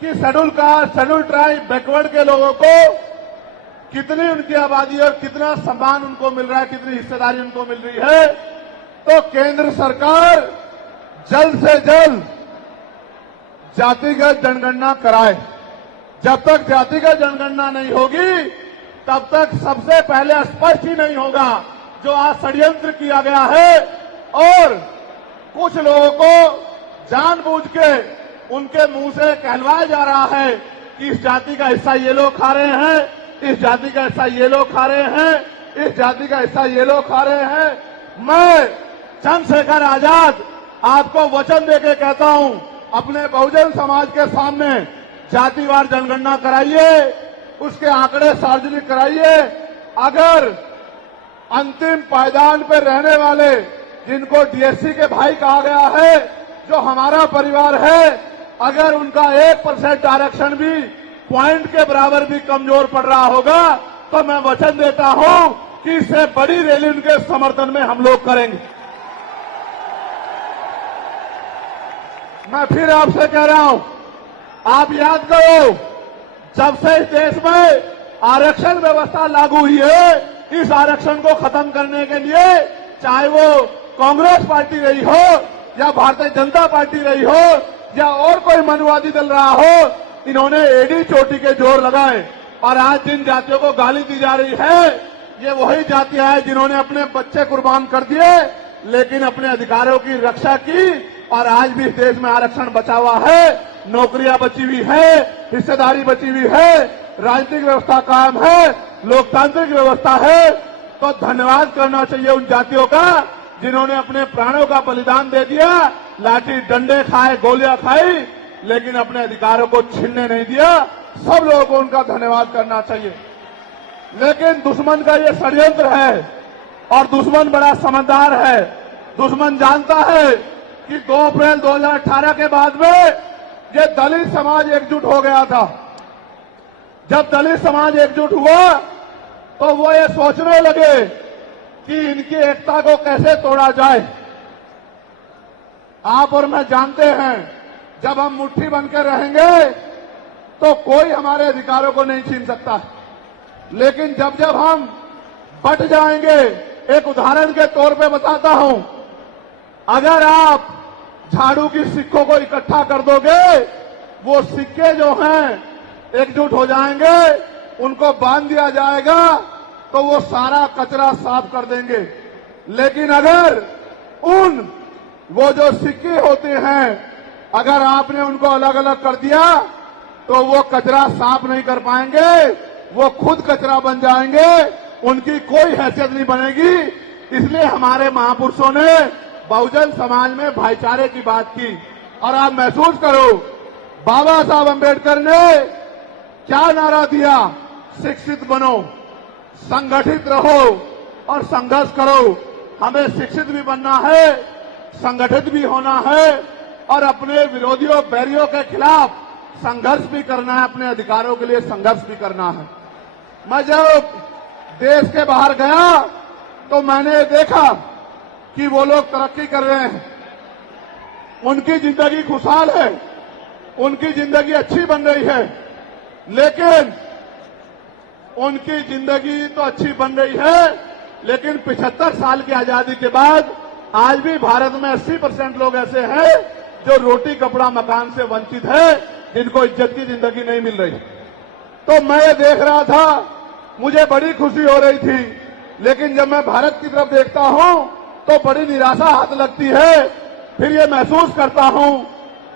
कि schedule caste, schedule tribe, backward के लोगों को कितनी उनकी आबादी और कितना सम्मान उनको मिल रहा है, कितनी हिस्सेदारी उनको मिल रही है। तो केंद्र सरकार जल्द से जल्द जातिगत जनगणना कराए। जब तक जातिगत जनगणना नहीं होगी तब तक सबसे पहले स्पष्ट ही नहीं होगा जो आज षड्यंत्र किया गया है और कुछ लोगों को जानबूझ के उनके मुंह से कहलवाया जा रहा है कि इस जाति का हिस्सा ये लोग खा रहे हैं, इस जाति का हिस्सा ये लोग खा रहे हैं, इस जाति का हिस्सा ये लोग खा रहे हैं। मैं चंद्रशेखर आजाद आपको वचन देके कहता हूं, अपने बहुजन समाज के सामने जातिवार जनगणना कराइए, उसके आंकड़े सार्वजनिक कराइए। अगर अंतिम पायदान पर रहने वाले जिनको डीएससी के भाई कहा गया है, जो हमारा परिवार है, अगर उनका 1% आरक्षण भी पॉइंट के बराबर भी कमजोर पड़ रहा होगा तो मैं वचन देता हूं कि इससे बड़ी रैली उनके समर्थन में हम लोग करेंगे। मैं फिर आपसे कह रहा हूं, आप याद करो, जब से इस देश में आरक्षण व्यवस्था लागू हुई है, इस आरक्षण को खत्म करने के लिए चाहे वो कांग्रेस पार्टी रही हो या भारतीय जनता पार्टी रही हो या और कोई मनुवादी दल रहा हो, इन्होंने एडी चोटी के जोर लगाए। और आज जिन जातियों को गाली दी जा रही है, ये वही जातियां हैं जिन्होंने अपने बच्चे कुर्बान कर दिए लेकिन अपने अधिकारों की रक्षा की और आज भी इस देश में आरक्षण बचा हुआ है, नौकरियां बची हुई है, हिस्सेदारी बची हुई है, राजनीतिक व्यवस्था कायम है, लोकतांत्रिक व्यवस्था है। तो धन्यवाद करना चाहिए उन जातियों का जिन्होंने अपने प्राणों का बलिदान दे दिया, लाठी डंडे खाए, गोलियां खाई, लेकिन अपने अधिकारों को छीनने नहीं दिया। सब लोगों को उनका धन्यवाद करना चाहिए। लेकिन दुश्मन का ये षड्यंत्र है और दुश्मन बड़ा समझदार है। दुश्मन जानता है कि 2 अप्रैल 2018 के बाद में ये दलित समाज एकजुट हो गया था। जब दलित समाज एकजुट हुआ तो वो ये सोचने लगे कि इनकी एकता को कैसे तोड़ा जाए। आप और मैं जानते हैं, जब हम मुट्ठी बनकर रहेंगे तो कोई हमारे अधिकारों को नहीं छीन सकता। लेकिन जब जब हम बट जाएंगे, एक उदाहरण के तौर पे बताता हूं, अगर आप झाड़ू की सिक्कों को इकट्ठा कर दोगे, वो सिक्के जो हैं एकजुट हो जाएंगे, उनको बांध दिया जाएगा तो वो सारा कचरा साफ कर देंगे। लेकिन अगर वो जो सिक्के होते हैं, अगर आपने उनको अलग अलग कर दिया तो वो कचरा साफ नहीं कर पाएंगे, वो खुद कचरा बन जाएंगे, उनकी कोई हैसियत नहीं बनेगी। इसलिए हमारे महापुरुषों ने बहुजन समाज में भाईचारे की बात की। और आप महसूस करो, बाबा साहब अंबेडकर ने क्या नारा दिया? शिक्षित बनो, संगठित रहो और संघर्ष करो। हमें शिक्षित भी बनना है, संगठित भी होना है और अपने विरोधियों, बैरियों के खिलाफ संघर्ष भी करना है, अपने अधिकारों के लिए संघर्ष भी करना है। मैं जब देश के बाहर गया तो मैंने देखा कि वो लोग तरक्की कर रहे हैं, उनकी जिंदगी खुशहाल है, उनकी जिंदगी अच्छी बन रही है। लेकिन उनकी जिंदगी तो अच्छी बन रही है, लेकिन 75 साल की आजादी के बाद आज भी भारत में 80% लोग ऐसे हैं जो रोटी, कपड़ा, मकान से वंचित है, जिनको इज्जत की जिंदगी नहीं मिल रही। तो मैं ये देख रहा था, मुझे बड़ी खुशी हो रही थी। लेकिन जब मैं भारत की तरफ देखता हूं तो बड़ी निराशा हाथ लगती है। फिर ये महसूस करता हूं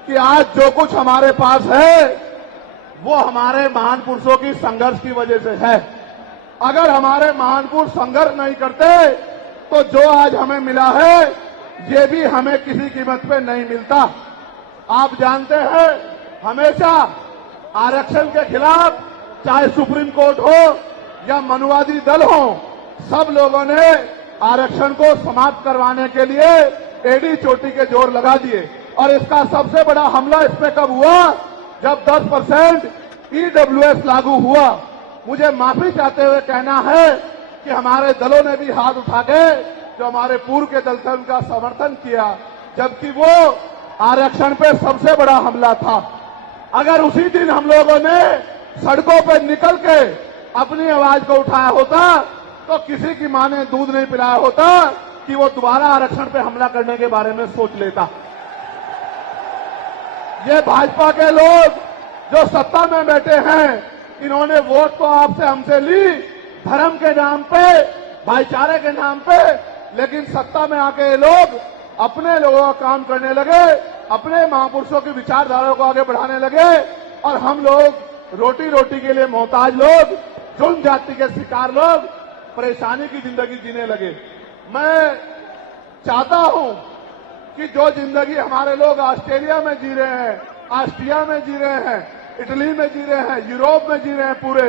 कि आज जो कुछ हमारे पास है वो हमारे महान पुरुषों की संघर्ष की वजह से है। अगर हमारे महान पुरुष संघर्ष नहीं करते तो जो आज हमें मिला है ये भी हमें किसी कीमत पे नहीं मिलता। आप जानते हैं, हमेशा आरक्षण के खिलाफ चाहे सुप्रीम कोर्ट हो या मनुवादी दल हो, सब लोगों ने आरक्षण को समाप्त करवाने के लिए एडी चोटी के जोर लगा दिए। और इसका सबसे बड़ा हमला इस पे कब हुआ? जब 10% ईडब्ल्यूएस लागू हुआ। मुझे माफी चाहते हुए कहना है कि हमारे दलों ने भी हाथ उठा के, जो हमारे पूर्व के दल थे, उनका समर्थन किया, जबकि वो आरक्षण पे सबसे बड़ा हमला था। अगर उसी दिन हम लोगों ने सड़कों पर निकल के अपनी आवाज को उठाया होता तो किसी की मां ने दूध नहीं पिलाया होता कि वो दोबारा आरक्षण पे हमला करने के बारे में सोच लेता। ये भाजपा के लोग जो सत्ता में बैठे हैं, इन्होंने वोट तो आपसे हमसे ली धर्म के नाम पे, भाईचारे के नाम पे, लेकिन सत्ता में आके ये लोग अपने लोगों का काम करने लगे, अपने महापुरुषों की विचारधारा को आगे बढ़ाने लगे और हम लोग रोटी रोटी के लिए मोहताज लोग, जुल्म जाति के शिकार लोग परेशानी की जिंदगी जीने लगे। मैं चाहता हूं कि जो जिंदगी हमारे लोग ऑस्ट्रेलिया में जी रहे हैं, ऑस्ट्रिया में जी रहे हैं, इटली में जी रहे हैं, यूरोप में जी रहे हैं, पूरे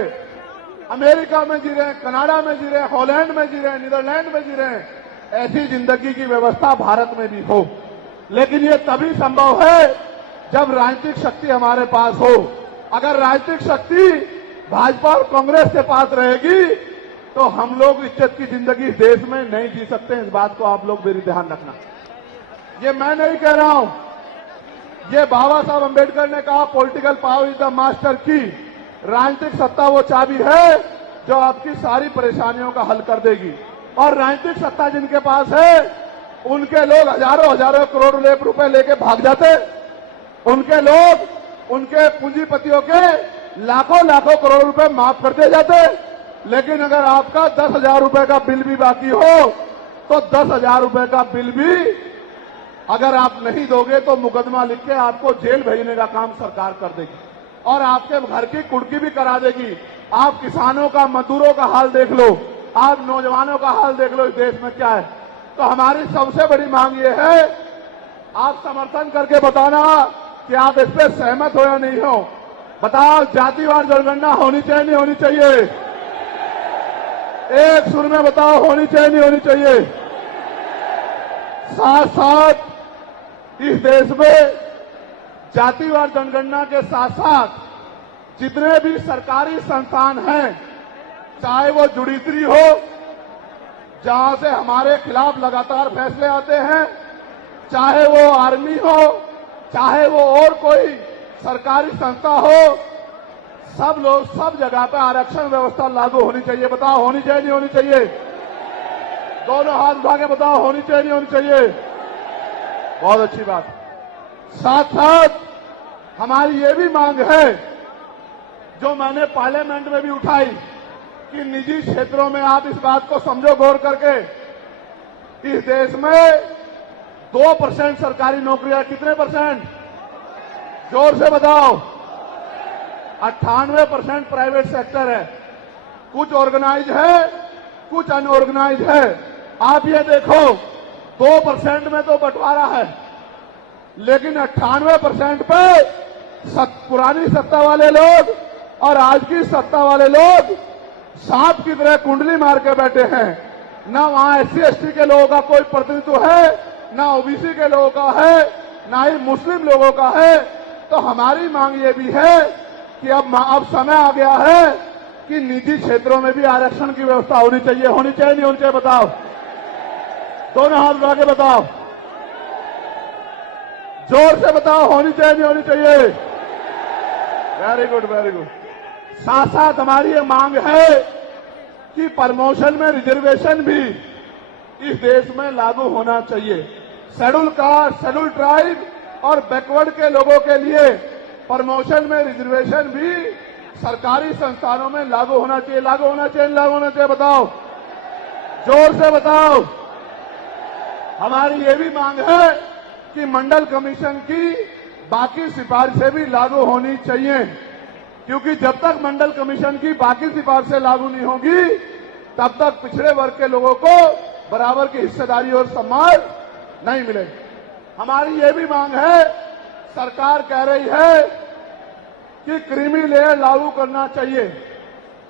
अमेरिका में जी रहे हैं, कनाडा में जी रहे हैं, हॉलैंड में जी रहे हैं, नीदरलैंड में जी रहे हैं, ऐसी जिंदगी की व्यवस्था भारत में भी हो। लेकिन ये तभी संभव है जब राजनीतिक शक्ति हमारे पास हो। अगर राजनीतिक शक्ति भाजपा और कांग्रेस के पास रहेगी तो हम लोग इज्जत की जिंदगी इस देश में नहीं जी सकते। इस बात को आप लोग मेरी ध्यान रखना। ये मैं नहीं कह रहा हूं, ये बाबा साहब अंबेडकर ने कहा, political power is the master की। राजनीतिक सत्ता वो चाबी है जो आपकी सारी परेशानियों का हल कर देगी। और राजनीतिक सत्ता जिनके पास है उनके लोग हजारों हजारों करोड़ रुपए लेके भाग जाते, उनके लोग उनके पूंजीपतियों के लाखों लाखों करोड़ रुपए माफ कर दिए जाते। लेकिन अगर आपका 10,000 रुपए का बिल भी बाकी हो तो 10,000 रुपए का बिल भी अगर आप नहीं दोगे तो मुकदमा लिख के आपको जेल भेजने का काम सरकार कर देगी और आपके घर की कुर्की भी करा देगी। आप किसानों का, मजदूरों का हाल देख लो, आप नौजवानों का हाल देख लो, इस देश में क्या है। तो हमारी सबसे बड़ी मांग ये है, आप समर्थन करके बताना कि आप इस पर सहमत हो या नहीं हो। बताओ, जातिवार जनगणना होनी चाहिए नहीं होनी चाहिए? एक सुर में बताओ, होनी चाहिए नहीं होनी चाहिए? साथ साथ इस देश में जातिवार जनगणना के साथ साथ जितने भी सरकारी संस्थान हैं, चाहे वो जुडिशरी हो जहां से हमारे खिलाफ लगातार फैसले आते हैं, चाहे वो आर्मी हो, चाहे वो और कोई सरकारी संस्था हो, सब लोग सब जगह पे आरक्षण व्यवस्था लागू होनी चाहिए। बताओ, होनी चाहिए नहीं होनी चाहिए? दोनों हाथ उठा के बताओ, होनी चाहिए नहीं होनी चाहिए? बहुत अच्छी बात। साथ साथ हमारी ये भी मांग है जो मैंने पार्लियामेंट में भी उठाई कि निजी क्षेत्रों में आप इस बात को समझो गौर करके, इस देश में 2% सरकारी नौकरियां, कितने परसेंट? जोर से बताओ। 98% प्राइवेट सेक्टर है। कुछ ऑर्गेनाइज है, कुछ अनऑर्गेनाइज है। आप ये देखो, 2% में तो बंटवारा है, लेकिन 98% पे पुरानी सत्ता वाले लोग और आज की सत्ता वाले लोग सांप की तरह कुंडली मार के बैठे हैं। ना वहां SC/ST के लोगों का कोई प्रतिनिधित्व है, ना OBC के लोगों का है, ना ही मुस्लिम लोगों का है। तो हमारी मांग ये भी है कि अब समय आ गया है कि निजी क्षेत्रों में भी आरक्षण की व्यवस्था होनी चाहिए। होनी चाहिए नहीं होनी चाहिए? बताओ, दोनों हाथ उठा के बताओ, जोर से बताओ, होनी चाहिए नहीं होनी चाहिए? Very good, very good. साथ साथ हमारी ये मांग है कि प्रमोशन में रिजर्वेशन भी इस देश में लागू होना चाहिए। शेड्यूल कास्ट, शेड्यूल ट्राइब और बैकवर्ड के लोगों के लिए प्रमोशन में रिजर्वेशन भी सरकारी संस्थानों में लागू होना चाहिए। लागू होना चाहिए, लागू होना चाहिए? बताओ, जोर से बताओ। हमारी ये भी मांग है कि मंडल कमीशन की बाकी सिफारिशें भी लागू होनी चाहिए, क्योंकि जब तक मंडल कमीशन की बाकी सिफारिशें लागू नहीं होगी तब तक पिछड़े वर्ग के लोगों को बराबर की हिस्सेदारी और सम्मान नहीं मिलेगा। हमारी ये भी मांग है, सरकार कह रही है कि क्रीमी लेयर लागू करना चाहिए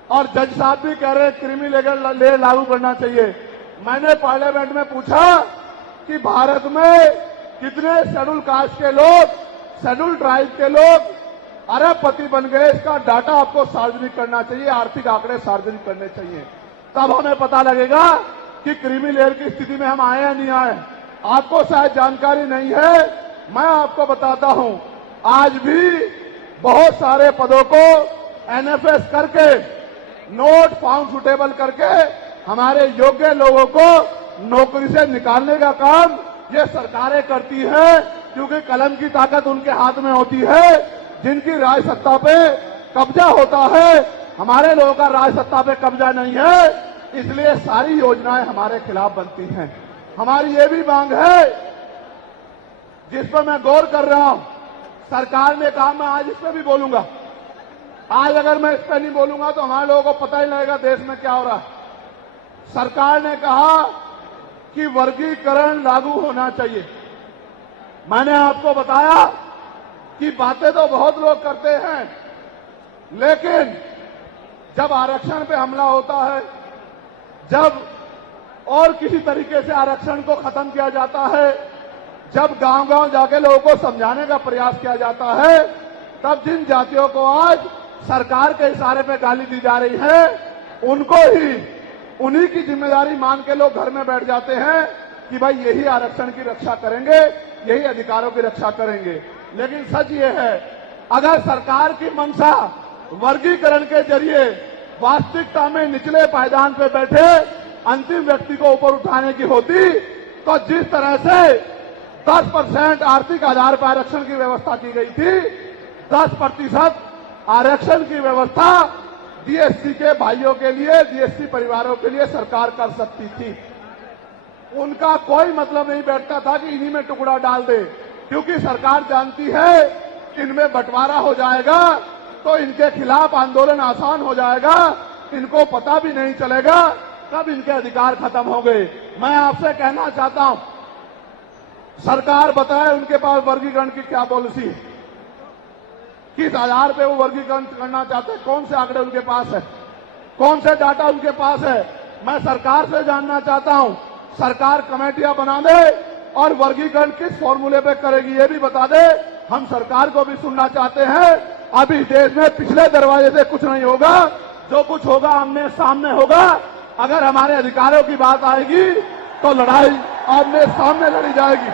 और जज साहब भी कह रहे हैं क्रीमी लेयर लागू करना चाहिए। मैंने पार्लियामेंट में पूछा कि भारत में कितने शेड्यूल कास्ट के लोग, शेड्यूल ट्राइब के लोग अरबपति बन गए, इसका डाटा आपको सार्वजनिक करना चाहिए, आर्थिक आंकड़े सार्वजनिक करने चाहिए। तब हमें पता लगेगा कि क्रीमी लेयर की स्थिति में हम आए या नहीं आए। आपको शायद जानकारी नहीं है, मैं आपको बताता हूं, आज भी बहुत सारे पदों को एनएफएस करके, नोट फाउंड सुटेबल करके हमारे योग्य लोगों को नौकरी से निकालने का काम ये सरकारें करती है, क्योंकि कलम की ताकत उनके हाथ में होती है। जिनकी राज सत्ता पे कब्जा होता है, हमारे लोगों का राज सत्ता पे कब्जा नहीं है, इसलिए सारी योजनाएं हमारे खिलाफ बनती हैं। हमारी ये भी मांग है, जिस पर मैं गौर कर रहा हूं, सरकार ने कहा, मैं आज इस पर भी बोलूंगा। आज अगर मैं इस पर नहीं बोलूंगा तो हमारे लोगों को पता ही लगेगा देश में क्या हो रहा है। सरकार ने कहा कि वर्गीकरण लागू होना चाहिए। मैंने आपको बताया कि बातें तो बहुत लोग करते हैं, लेकिन जब आरक्षण पे हमला होता है, जब और किसी तरीके से आरक्षण को खत्म किया जाता है, जब गांव-गांव जाके लोगों को समझाने का प्रयास किया जाता है, तब जिन जातियों को आज सरकार के इशारे पे गाली दी जा रही है, उनको ही उन्हीं की जिम्मेदारी मान के लोग घर में बैठ जाते हैं कि भाई यही आरक्षण की रक्षा करेंगे, यही अधिकारों की रक्षा करेंगे। लेकिन सच ये है, अगर सरकार की मंशा वर्गीकरण के जरिए वास्तविकता में निचले पायदान पे बैठे अंतिम व्यक्ति को ऊपर उठाने की होती, तो जिस तरह से 10% आर्थिक आधार पर आरक्षण की व्यवस्था की गई थी, 10% आरक्षण की व्यवस्था डीएससी के भाइयों के लिए, डीएससी परिवारों के लिए सरकार कर सकती थी। उनका कोई मतलब नहीं बैठता था कि इन्हीं में टुकड़ा डाल दे, क्योंकि सरकार जानती है इनमें बंटवारा हो जाएगा तो इनके खिलाफ आंदोलन आसान हो जाएगा, इनको पता भी नहीं चलेगा कब इनके अधिकार खत्म हो गए। मैं आपसे कहना चाहता हूं, सरकार बताए उनके पास वर्गीकरण की क्या पॉलिसी है, किस आधार पे वो वर्गीकरण करना चाहते हैं, कौन से आंकड़े उनके पास है, कौन से डाटा उनके पास है। मैं सरकार से जानना चाहता हूं, सरकार कमेटियां बना दे और वर्गीकरण किस फॉर्मूले पे करेगी ये भी बता दे। हम सरकार को भी सुनना चाहते हैं। अभी देश में पिछले दरवाजे से कुछ नहीं होगा, जो कुछ होगा आमने सामने होगा। अगर हमारे अधिकारों की बात आएगी तो लड़ाई आमने सामने लड़ी जाएगी।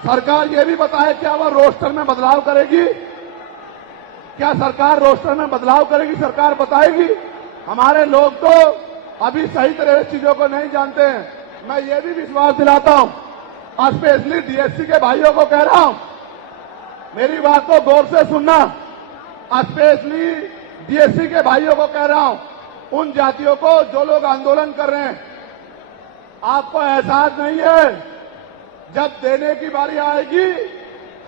सरकार ये भी बताए क्या वह रोस्टर में बदलाव करेगी, क्या सरकार रोस्टर में बदलाव करेगी, सरकार बताएगी। हमारे लोग तो अभी सही तरह से चीजों को नहीं जानते हैं। मैं ये भी विश्वास दिलाता हूं, स्पेशली डीएससी के भाइयों को कह रहा हूं, मेरी बात को गौर से सुनना। स्पेशली डीएससी के भाइयों को कह रहा हूं, उन जातियों को जो लोग आंदोलन कर रहे हैं, आपको एहसास नहीं है, जब देने की बारी आएगी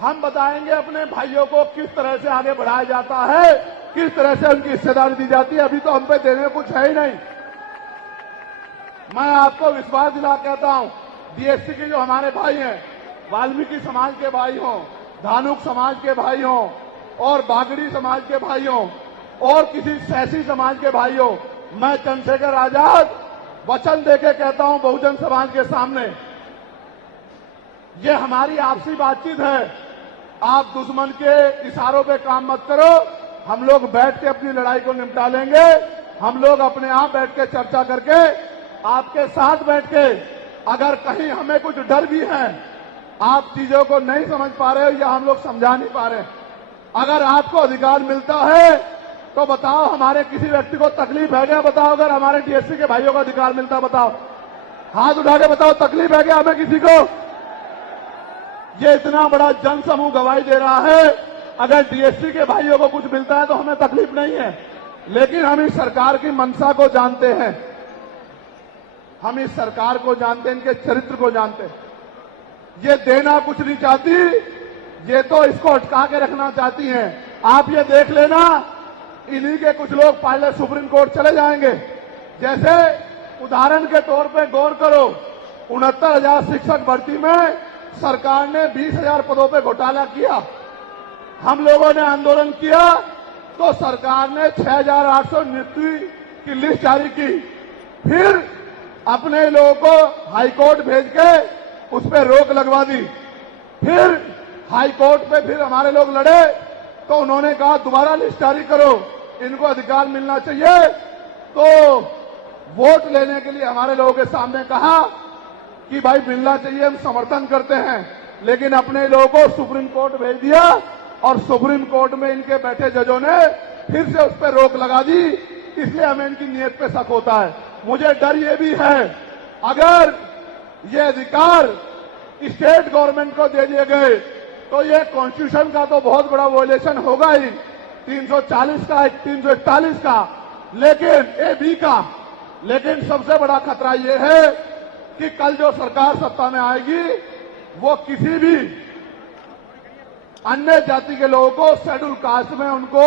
हम बताएंगे अपने भाइयों को किस तरह से आगे बढ़ाया जाता है, किस तरह से उनकी हिस्सेदारी दी जाती है। अभी तो हम पे देने कुछ है ही नहीं। मैं आपको विश्वास दिला कहता हूं, डीएससी के जो हमारे भाई हैं, वाल्मीकि समाज के भाई हों, धानुक समाज के भाई हों और बागड़ी समाज के भाई हों और किसी सैसी समाज के भाई हों, मैं चंद्रशेखर आजाद वचन देके कहता हूं बहुजन समाज के सामने, ये हमारी आपसी बातचीत है। आप दुश्मन के इशारों पे काम मत करो, हम लोग बैठ के अपनी लड़ाई को निपटा लेंगे। हम लोग अपने आप बैठ के चर्चा करके आपके साथ बैठ के, अगर कहीं हमें कुछ डर भी है, आप चीजों को नहीं समझ पा रहे हो या हम लोग समझा नहीं पा रहे, अगर आपको अधिकार मिलता है तो बताओ, हमारे किसी व्यक्ति को तकलीफ है क्या? बताओ, अगर हमारे डीएससी के भाइयों को अधिकार मिलता, बताओ, हाथ उठा के बताओ, तकलीफ है क्या हमें किसी को? ये इतना बड़ा जन समूह गवाही दे रहा है, अगर डीएससी के भाइयों को कुछ मिलता है तो हमें तकलीफ नहीं है। लेकिन हम इस सरकार की मंशा को जानते हैं, हम इस सरकार को जानते हैं, इनके चरित्र को जानते हैं। ये देना कुछ नहीं चाहती, ये तो इसको अटका के रखना चाहती हैं। आप ये देख लेना, इन्हीं के कुछ लोग पहले सुप्रीम कोर्ट चले जाएंगे। जैसे उदाहरण के तौर पे गौर करो, 69,000 शिक्षक भर्ती में सरकार ने 20,000 पदों पे घोटाला किया। हम लोगों ने आंदोलन किया तो सरकार ने 6,800 नियुक्ति की लिस्ट जारी की, फिर अपने लोगों को हाईकोर्ट भेज के उस पर रोक लगवा दी। फिर हाईकोर्ट पे फिर हमारे लोग लड़े तो उन्होंने कहा दोबारा लिस्ट जारी करो, इनको अधिकार मिलना चाहिए। तो वोट लेने के लिए हमारे लोगों के सामने कहा कि भाई मिलना चाहिए, हम समर्थन करते हैं, लेकिन अपने लोगों को सुप्रीम कोर्ट भेज दिया और सुप्रीम कोर्ट में इनके बैठे जजों ने फिर से उस पर रोक लगा दी, इसलिए हमें इनकी नीयत पे शक होता है। मुझे डर ये भी है, अगर ये अधिकार स्टेट गवर्नमेंट को दे दिए गए तो ये कॉन्स्टिट्यूशन का तो बहुत बड़ा वॉयलेशन होगा ही, 340 का, 341 का, लेकिन ए बी का। लेकिन सबसे बड़ा खतरा ये है कि कल जो सरकार सत्ता में आएगी वो किसी भी अन्य जाति के लोगों को शेड्यूल कास्ट में उनको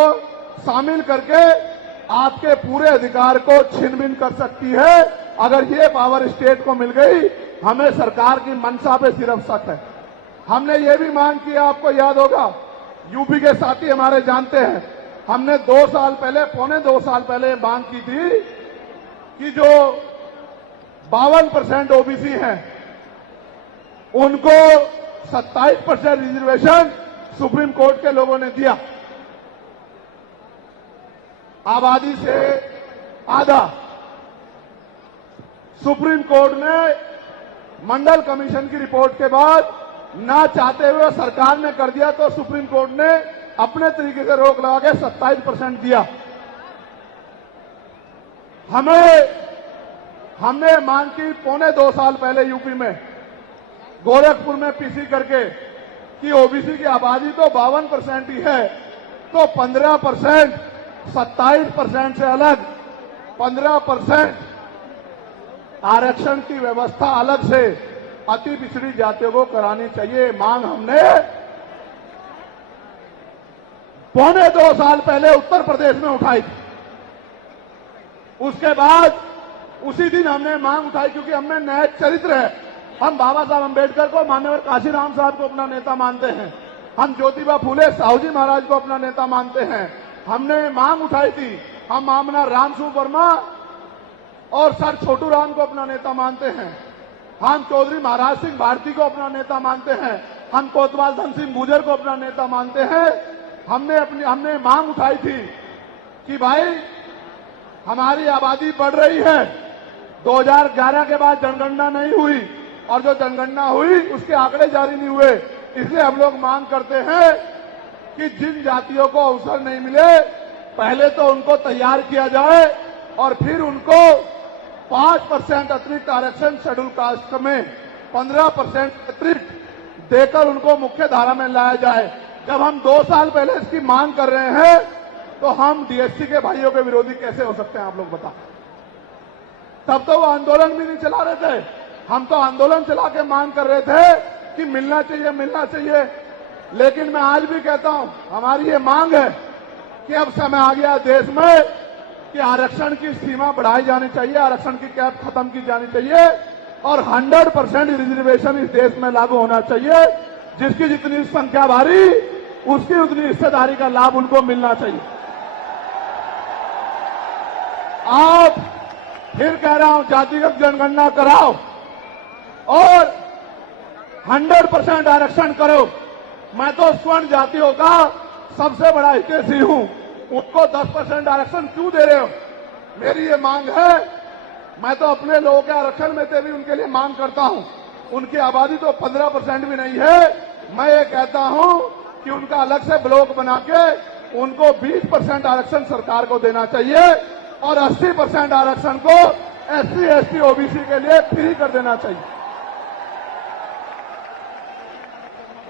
शामिल करके आपके पूरे अधिकार को छीन बीन कर सकती है। अगर ये पावर स्टेट को मिल गई, हमें सरकार की मंशा पे सिर्फ शक है। हमने ये भी मांग की, आपको याद होगा, यूपी के साथी हमारे जानते हैं, हमने 2 साल पहले, पौने 2 साल पहले मांग की थी कि जो 52% ओबीसी हैं उनको 27% रिजर्वेशन सुप्रीम कोर्ट के लोगों ने दिया, आबादी से आधा। सुप्रीम कोर्ट ने मंडल कमीशन की रिपोर्ट के बाद ना चाहते हुए सरकार ने कर दिया, तो सुप्रीम कोर्ट ने अपने तरीके से रोक लगा के 27% दिया। हमने मांग की पौने 2 साल पहले यूपी में, गोरखपुर में पीसी करके, कि ओबीसी की आबादी तो 52% ही है, तो 15%, 27% से अलग 15% आरक्षण की व्यवस्था अलग से अति पिछड़ी जातियों को करानी चाहिए। मांग हमने पौने 2 साल पहले उत्तर प्रदेश में उठाई थी। उसके बाद उसी दिन हमने मांग उठाई, क्योंकि हमें नैतिक चरित्र है। हम बाबा साहब अम्बेडकर को, मान्यवर काशीराम साहब को अपना नेता मानते हैं, हम ज्योतिबा फूले साहू जी महाराज को अपना नेता मानते हैं। हमने मांग उठाई थी, हम मामला रामसू वर्मा और सर छोटू राम को अपना नेता मानते हैं, हम चौधरी महाराज सिंह भारती को अपना नेता मानते हैं, हम कोतवाल धन सिंह गुर्जर को अपना नेता मानते हैं। हमने मांग उठाई थी कि भाई हमारी आबादी बढ़ रही है, 2011 के बाद जनगणना नहीं हुई, और जो जनगणना हुई उसके आंकड़े जारी नहीं हुए। इसलिए हम लोग मांग करते हैं कि जिन जातियों को अवसर नहीं मिले, पहले तो उनको तैयार किया जाए और फिर उनको 5% अतिरिक्त आरक्षण शेड्यूल कास्ट में 15% अतिरिक्त देकर उनको मुख्य धारा में लाया जाए। जब हम 2 साल पहले इसकी मांग कर रहे हैं, तो हम डीएससी के भाइयों के विरोधी कैसे हो सकते हैं, आप लोग बताओ। तब तो वो आंदोलन भी नहीं चला रहे थे, हम तो आंदोलन चला के मांग कर रहे थे कि मिलना चाहिए, मिलना चाहिए। लेकिन मैं आज भी कहता हूं, हमारी ये मांग है कि अब समय आ गया देश में कि आरक्षण की सीमा बढ़ाई जानी चाहिए, आरक्षण की कैप खत्म की जानी चाहिए और 100% रिजर्वेशन इस देश में लागू होना चाहिए। जिसकी जितनी संख्या भारी, उसकी उतनी हिस्सेदारी का लाभ उनको मिलना चाहिए। आप फिर कह रहा हूं, जातिगत जनगणना कराओ और 100% आरक्षण करो। मैं तो स्वर्ण जातियों का सबसे बड़ा हितैषी हूं, उनको 10% आरक्षण क्यों दे रहे हो? मेरी ये मांग है। मैं तो अपने लोगों के आरक्षण में से भी उनके लिए मांग करता हूं। उनकी आबादी तो 15% भी नहीं है। मैं ये कहता हूं कि उनका अलग से ब्लॉक बना के उनको 20% आरक्षण सरकार को देना चाहिए और 80% आरक्षण को एससी, एसटी, ओबीसी के लिए फ्री कर देना चाहिए।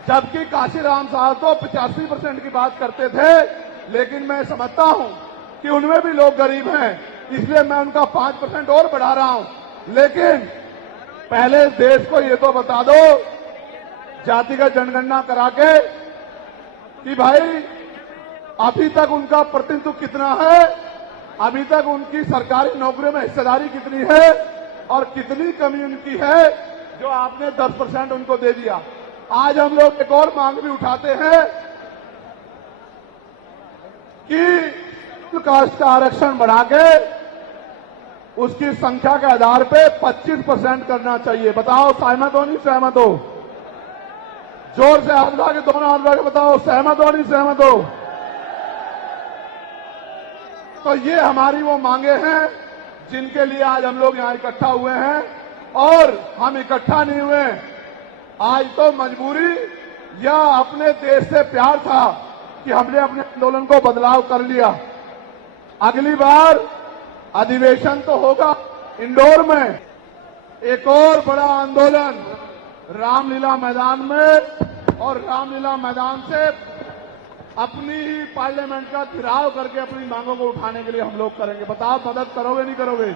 जबकि काशीराम साहब तो 85% की बात करते थे, लेकिन मैं समझता हूं कि उनमें भी लोग गरीब हैं, इसलिए मैं उनका 5% और बढ़ा रहा हूं। लेकिन पहले देश को ये तो बता दो, जातिगत जनगणना करा के, कि भाई अभी तक उनका प्रतिनिधित्व कितना है, अभी तक उनकी सरकारी नौकरियों में हिस्सेदारी कितनी है और कितनी कमी उनकी है जो आपने 10% उनको दे दिया। आज हम लोग एक और मांग भी उठाते हैं कि कास्ट का आरक्षण बढ़ा के उसकी संख्या के आधार पे 25% करना चाहिए। बताओ सहमत हो नहीं सहमत हो? जोर से हाथ उठा के, दोनों हाथ उठा के बताओ सहमत हो नहीं सहमत हो? तो ये हमारी वो मांगे हैं जिनके लिए आज हम लोग यहां इकट्ठा हुए हैं। और हम इकट्ठा नहीं हुए आज तो मजबूरी या अपने देश से प्यार था कि हमने अपने आंदोलन को बदलाव कर लिया। अगली बार अधिवेशन तो होगा इंदौर में, एक और बड़ा आंदोलन रामलीला मैदान में, और रामलीला मैदान से अपनी ही पार्लियामेंट का घेराव करके अपनी मांगों को उठाने के लिए हम लोग करेंगे। बताओ मदद करोगे नहीं करोगे?